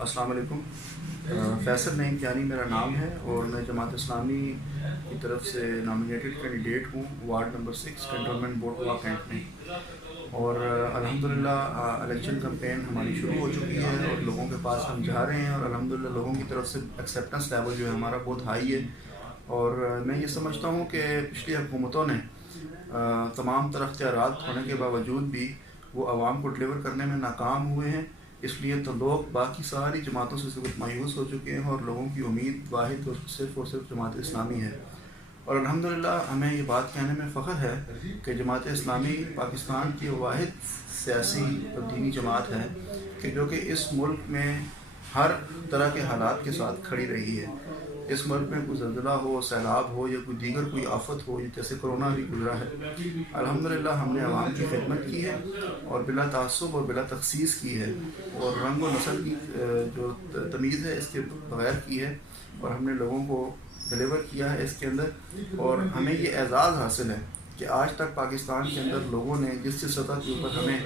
السلام علیکم۔ فیصل نعیم کیانی میرا نام ہے اور میں جماعت اسلامی کی طرف سے نامینیٹڈ کینڈیڈیٹ ہوں وارڈ نمبر 6 کنٹونمنٹ بوٹوا کینٹ میں، اور الحمدللہ الیکشن کمپین ہماری شروع ہو چکی ہے اور لوگوں کے پاس ہم جا رہے ہیں، اور الحمدللہ لوگوں کی طرف سے ایکسیپٹنس لیول جو ہے ہمارا بہت ہائی ہے۔ اور میں یہ سمجھتا ہوں کہ پچھلی حکومتوں نے تمام تر اختیارات ہونے کے باوجود بھی وہ عوام کو ڈلیور کرنے میں ناکام ہوئے ہیں، اس لیے تو لوگ باقی ساری جماعتوں سے بہت مایوس ہو چکے ہیں اور لوگوں کی امید واحد اور صرف جماعت اسلامی ہے۔ اور الحمدللہ ہمیں یہ بات کہنے میں فخر ہے کہ جماعت اسلامی پاکستان کی واحد سیاسی اور دینی جماعت ہے کہ جو کہ اس ملک میں ہر طرح کے حالات کے ساتھ کھڑی رہی ہے۔ اس ملک میں کوئی زلزلہ ہو، سیلاب ہو یا کوئی دیگر کوئی آفت ہو، جیسے کرونا بھی گزرا ہے، الحمدللہ ہم نے عوام کی خدمت کی ہے اور بلا تعصب اور بلا تخصیص کی ہے، اور رنگ و نسل کی جو تمیز ہے اس کے بغیر کی ہے، اور ہم نے لوگوں کو ڈلیور کیا ہے اس کے اندر۔ اور ہمیں یہ اعزاز حاصل ہے کہ آج تک پاکستان کے اندر لوگوں نے جس سطح کے اوپر ہمیں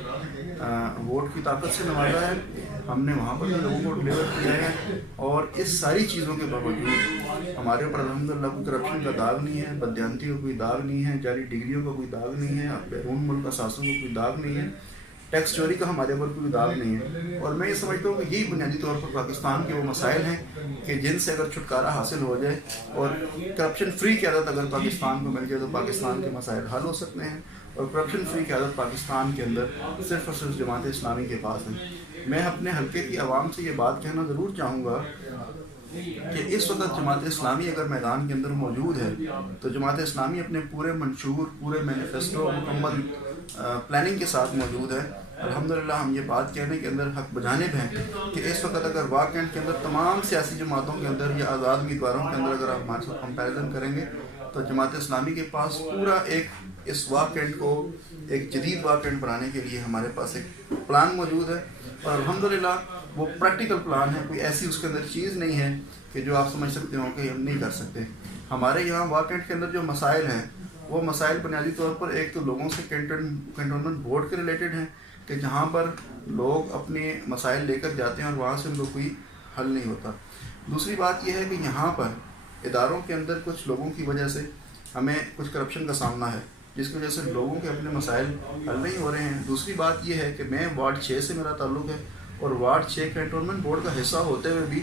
ووٹ کی طاقت سے نوازا ہے، ہم نے وہاں پر بھی لوگوں کو ڈلیور کیا ہے، اور اس ساری چیزوں کے باوجود ہمارے اوپر الحمدللہ کوئی کرپشن کا داغ نہیں ہے، بددیانتی کا کوئی داغ نہیں ہے، جعلی ڈگریوں کا کوئی داغ نہیں ہے، بیرون ملک اثاثوں کا کوئی داغ نہیں ہے، ٹیکس چوری کا ہمارے اوپر کوئی داغ نہیں ہے۔ اور میں یہ سمجھتا ہوں کہ یہی بنیادی طور پر پاکستان کے وہ مسائل ہیں کہ جن سے اگر چھٹکارا حاصل ہو جائے اور کرپشن فری قیادت اگر پاکستان کو مل جائے تو پاکستان کے مسائل حل ہو سکتے ہیں، اور کرپشن فری قیادت پاکستان کے اندر صرف اور صرف جماعت اسلامی کے پاس ہے۔ میں اپنے حلقے کی عوام سے یہ بات کہنا ضرور چاہوں گا کہ اس وقت جماعت اسلامی اگر میدان کے اندر موجود ہے تو جماعت اسلامی اپنے پورے منشور، پورے مینیفیسٹو، مکمل پلاننگ کے ساتھ موجود ہے۔ الحمدللہ ہم یہ بات کہنے کے اندر حق بجانب ہیں کہ اس وقت اگر واقعات کے اندر تمام سیاسی جماعتوں کے اندر یا آزاد امیدواروں کے اندر اگر آپ ہمارے ساتھ کمپیریزن کریں گے تو جماعت اسلامی کے پاس پورا ایک اس واقعات کو ایک جدید واقعات بنانے کے لیے ہمارے پاس ایک پلان موجود ہے، اور الحمدللہ وہ پریکٹیکل پلان ہے، کوئی ایسی اس کے اندر چیز نہیں ہے کہ جو آپ سمجھ سکتے ہوں کہ ہم نہیں کر سکتے۔ ہمارے یہاں واقعات کے اندر جو مسائل ہیں وہ مسائل بنیادی طور پر ایک تو لوگوں سے کنٹونمنٹ بورڈ کے ریلیٹڈ ہیں کہ جہاں پر لوگ اپنے مسائل لے کر جاتے ہیں اور وہاں سے ان کو کوئی حل نہیں ہوتا۔ دوسری بات یہ ہے کہ یہاں پر اداروں کے اندر کچھ لوگوں کی وجہ سے ہمیں کچھ کرپشن کا سامنا ہے جس کی وجہ سے لوگوں کے اپنے مسائل حل نہیں ہو رہے ہیں۔ دوسری بات یہ ہے کہ میں وارڈ 6 سے میرا تعلق ہے اور وارڈ 6 کنٹونمنٹ بورڈ کا حصہ ہوتے ہوئے بھی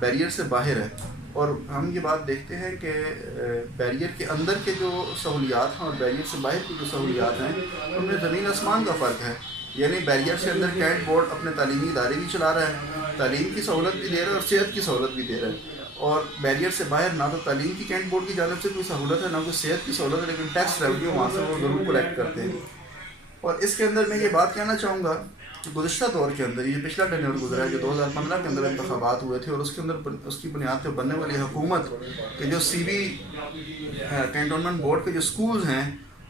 بیریئر سے باہر ہے، اور ہم یہ بات دیکھتے ہیں کہ بیریئر کے اندر کے جو سہولیات ہیں اور بیریئر سے باہر کی جو سہولیات ہیں ان میں زمین آسمان کا فرق ہے۔ یعنی بیریئر سے اندر کینٹ بورڈ اپنے تعلیمی ادارے بھی چلا رہا ہے، تعلیم کی سہولت بھی دے رہا ہے اور صحت کی سہولت بھی دے رہا ہے، اور بیریئر سے باہر نہ تو تعلیم کی کینٹ بورڈ کی جانب سے کوئی سہولت ہے نہ کوئی صحت کی سہولت ہے، لیکن ٹیکس ریونیو وہاں سے وہ ضرور کلیکٹ کرتے ہیں۔ اور اس کے اندر میں یہ بات کہنا چاہوں گا کہ گزشتہ دور کے اندر یہ پچھلا ٹینیور گزرا ہے جو 2015 کے اندر انتخابات ہوئے تھے، اور اس کے اندر اس کی بنیاد پہ بننے والی حکومت کے جو سی بی کنٹونمنٹ بورڈ کے جو سکولز ہیں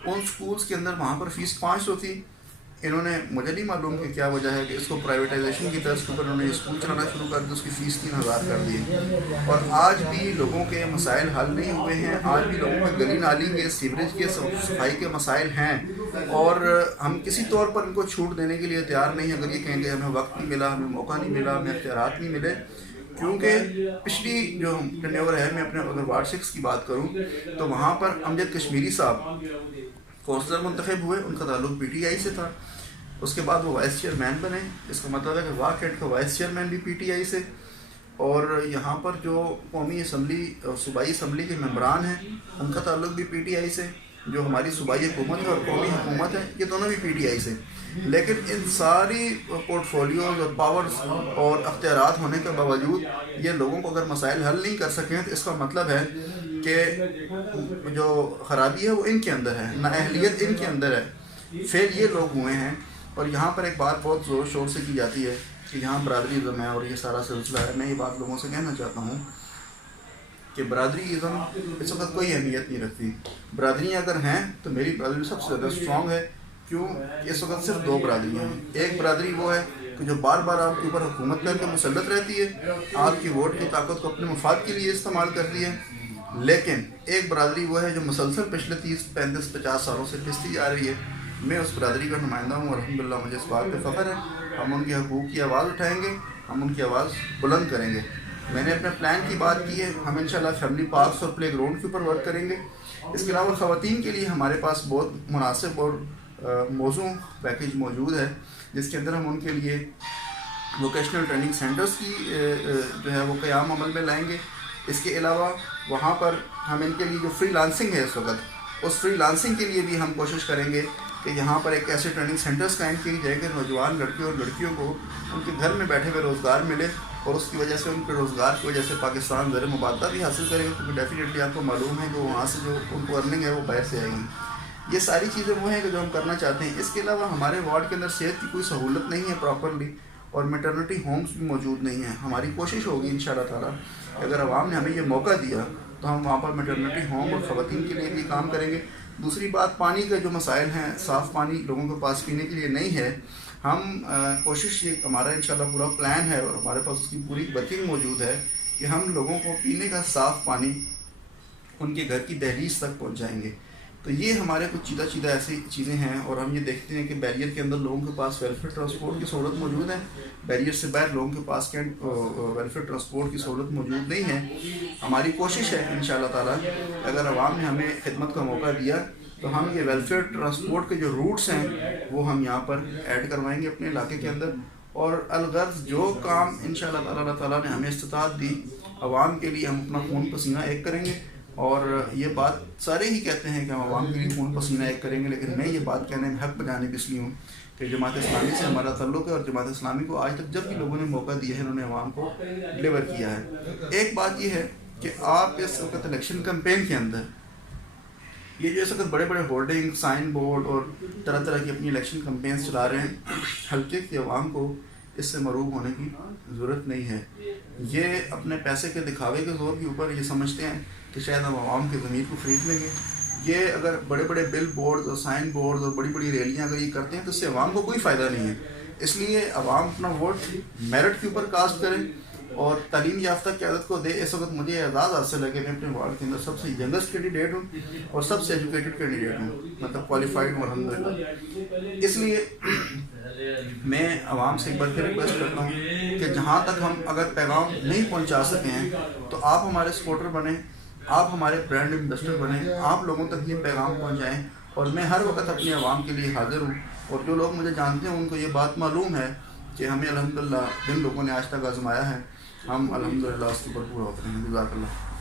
ان سکولز کے اندر وہاں پر فیس 500 تھی۔ انہوں نے، مجھے نہیں معلوم کہ کیا وجہ ہے کہ اس کو پرائیویٹائزیشن کی طرز کے اوپر انہوں نے اسکول چلانا شروع کر دیا، اس کی فیس 3000 کر دی، اور آج بھی لوگوں کے مسائل حل نہیں ہوئے ہیں۔ آج بھی لوگوں کے گلی نالی کے، سیوریج کے، صفائی کے مسائل ہیں، اور ہم کسی طور پر ان کو چھوٹ دینے کے لیے تیار نہیں ہیں اگر یہ کہیں گے ہمیں وقت نہیں ملا، ہمیں موقع نہیں ملا، ہمیں اختیارات نہیں ملے، کیونکہ پچھلی جو ٹینیور ہے، میں اپنے اگر وارڈ 6 کی بات کروں تو وہاں پر امجد کشمیری صاحب کونسلر منتخب ہوئے، ان کا تعلق پی ٹی آئی سے تھا، اس کے بعد وہ وائس چیئرمین بنے، اس کا مطلب ہے کہ واقعات کا وائس چیئرمین بھی پی ٹی آئی سے، اور یہاں پر جو قومی اسمبلی اور صوبائی اسمبلی کے ممبران ہیں ان کا تعلق بھی پی ٹی آئی سے، جو ہماری صوبائی حکومت ہے اور قومی حکومت ہے یہ دونوں بھی پی ٹی آئی سے، لیکن ان ساری پورٹ فولیوز اور پاورز اور اختیارات ہونے کے باوجود یہ لوگوں کو اگر مسائل حل نہیں کر سکیں تو اس کا مطلب ہے کہ جو خرابی ہے وہ ان کے اندر ہے، نااہلیت ان کے اندر ہے، فیل یہ لوگ ہوئے ہیں۔ اور یہاں پر ایک بات بہت زور شور سے کی جاتی ہے کہ یہاں برادری ازم ہے اور یہ سارا سلسلہ ہے۔ میں یہ بات لوگوں سے کہنا چاہتا ہوں کہ برادری ازم اس وقت کوئی اہمیت نہیں رکھتی۔ برادریاں اگر ہیں تو میری برادری سب سے زیادہ اسٹرانگ ہے، کیوں؟ اس وقت صرف 2 برادریاں ہیں۔ ایک برادری وہ ہے کہ جو بار بار آپ کے اوپر حکومت کر کے مسلط رہتی ہے، آپ کی ووٹ کی طاقت کو اپنے مفاد کے لیے استعمال کرتی ہے، لیکن ایک برادری وہ ہے جو مسلسل پچھلے 30 35 50 سالوں سے پستی جا رہی ہے۔ میں اس برادری کا نمائندہ ہوں اور الحمدللہ مجھے اس بات پہ فخر ہے، ہم ان کے حقوق کی آواز اٹھائیں گے، ہم ان کی آواز بلند کریں گے. میں نے اپنے پلان کی بات کی ہے. ہم انشاءاللہ فیملی پارکس اور پلے گراؤنڈ کے اوپر ورک کریں گے. اس کے علاوہ خواتین کے لیے ہمارے پاس بہت مناسب اور موزوں پیکیج موجود ہے, جس کے اندر ہم ان کے لیے ووکیشنل ٹریننگ سینٹرز کی جو ہے وہ قیام عمل میں لائیں گے. اس کے علاوہ وہاں پر ہم ان کے لیے جو فری لانسنگ ہے اس وقت, اس فری لانسنگ کے لیے بھی ہم کوشش کریں گے کہ یہاں پر ایک ایسے ٹریننگ سینٹرز قائم کیے جائیں کہ نوجوان لڑکے اور لڑکیوں کو ان کے گھر میں بیٹھے ہوئے روزگار ملے, اور اس کی وجہ سے ان کے روزگار کی وجہ سے پاکستان زر مبادلہ بھی حاصل کرے گا, کیونکہ ڈیفینیٹلی آپ کو معلوم ہے کہ وہاں سے جو ان کو ارننگ ہے وہ باہر سے آئے گی. یہ ساری چیزیں وہ ہیں کہ جو ہم کرنا چاہتے ہیں. اس کے علاوہ ہمارے وارڈ کے اندر صحت کی کوئی سہولت نہیں ہے پراپرلی, اور میٹرنٹی ہومز بھی موجود نہیں ہیں. ہماری کوشش ہوگی انشاءاللہ تعالیٰ کہ اگر عوام نے ہمیں یہ موقع دیا تو ہم وہاں پر میٹرنٹی ہوم اور خواتین کے لیے بھی کام کریں گے. دوسری بات, پانی کے جو مسائل ہیں, صاف پانی لوگوں کے پاس پینے کے لیے نہیں ہے. ہم کوشش, یہ ہمارا انشاءاللہ پورا پلان ہے اور ہمارے پاس اس کی پوری ورکنگ موجود ہے کہ ہم لوگوں کو پینے کا صاف پانی ان کے گھر کی دہلیز تک پہنچائیں گے. تو یہ ہمارے کچھ چیدہ ایسی چیزیں ہیں. اور ہم یہ دیکھتے ہیں کہ بیریئر کے اندر لوگوں کے پاس ویلفیئر ٹرانسپورٹ کی سہولت موجود ہے, بیریئر سے باہر لوگوں کے پاس ویلفیئر ٹرانسپورٹ کی سہولت موجود نہیں ہے. ہماری کوشش ہے انشاءاللہ تعالیٰ اگر عوام نے ہمیں خدمت کا موقع دیا تو ہم یہ ویلفیئر ٹرانسپورٹ کے جو روٹس ہیں وہ ہم یہاں پر ایڈ کروائیں گے اپنے علاقے کے اندر. اور الغرض جو کام انشاءاللہ اللہ تعالیٰ نے ہمیں استطاعت دی عوام کے لیے, ہم اپنا خون پسینہ ایک کریں گے. اور یہ بات سارے ہی کہتے ہیں کہ ہم عوام کے لیے خون پسینہ ایک کریں گے, لیکن میں یہ بات کہنے میں حق بجانب اس لیے ہوں کہ جماعت اسلامی سے ہمارا تعلق ہے, اور جماعت اسلامی کو آج تک جب بھی لوگوں نے موقع دیا ہے انہوں نے عوام کو ڈلیور کیا ہے. ایک بات یہ ہے کہ آپ اس وقت الیکشن کمپین کے اندر یہ جو اس وقت بڑے بڑے ہولڈنگ, سائن بورڈ اور طرح طرح کی اپنی الیکشن کمپینس چلا رہے ہیں, حلقے کی عوام کو اس سے مروب ہونے کی ضرورت نہیں ہے. یہ اپنے پیسے کے دکھاوے کے زور کے اوپر یہ سمجھتے ہیں کہ شاید ہم عوام کے ضمیر کو خرید لیں گے. یہ اگر بڑے بڑے بل بورڈز اور سائن بورڈز اور بڑی بڑی ریلیاں اگر یہ کرتے ہیں تو اس سے عوام کو کوئی فائدہ نہیں ہے. اس لیے عوام اپنا ووٹ میرٹ کے اوپر کاسٹ کریں اور تعلیم یافتہ قیادت کو دے. اس وقت مجھے اعزاز حاصل ہے کہ میں اپنے وارڈ کے اندر سب سے ینگسٹ کینڈیڈیٹ ہوں اور سب سے ایجوکیٹڈ کینڈیڈیٹ ہوں, مطلب کوالیفائڈ ہوں الحمدللہ. اس لیے میں عوام سے ایک بار پھر ریکویسٹ کرتا ہوں کہ جہاں تک ہم اگر پیغام نہیں پہنچا سکے ہیں تو آپ ہمارے سپورٹر بنیں, آپ ہمارے برانڈ امبیسڈر بنیں, آپ لوگوں تک یہ پیغام پہنچائیں. اور میں ہر وقت اپنے عوام کے لیے حاضر ہوں, اور جو لوگ مجھے جانتے ہیں ان کو یہ بات معلوم ہے کہ ہمیں الحمدللہ جن لوگوں نے آج تک آزمایا ہے ہم الحمدللہ اس کے اوپر پورا ہوتے ہیں. جزاک اللہ.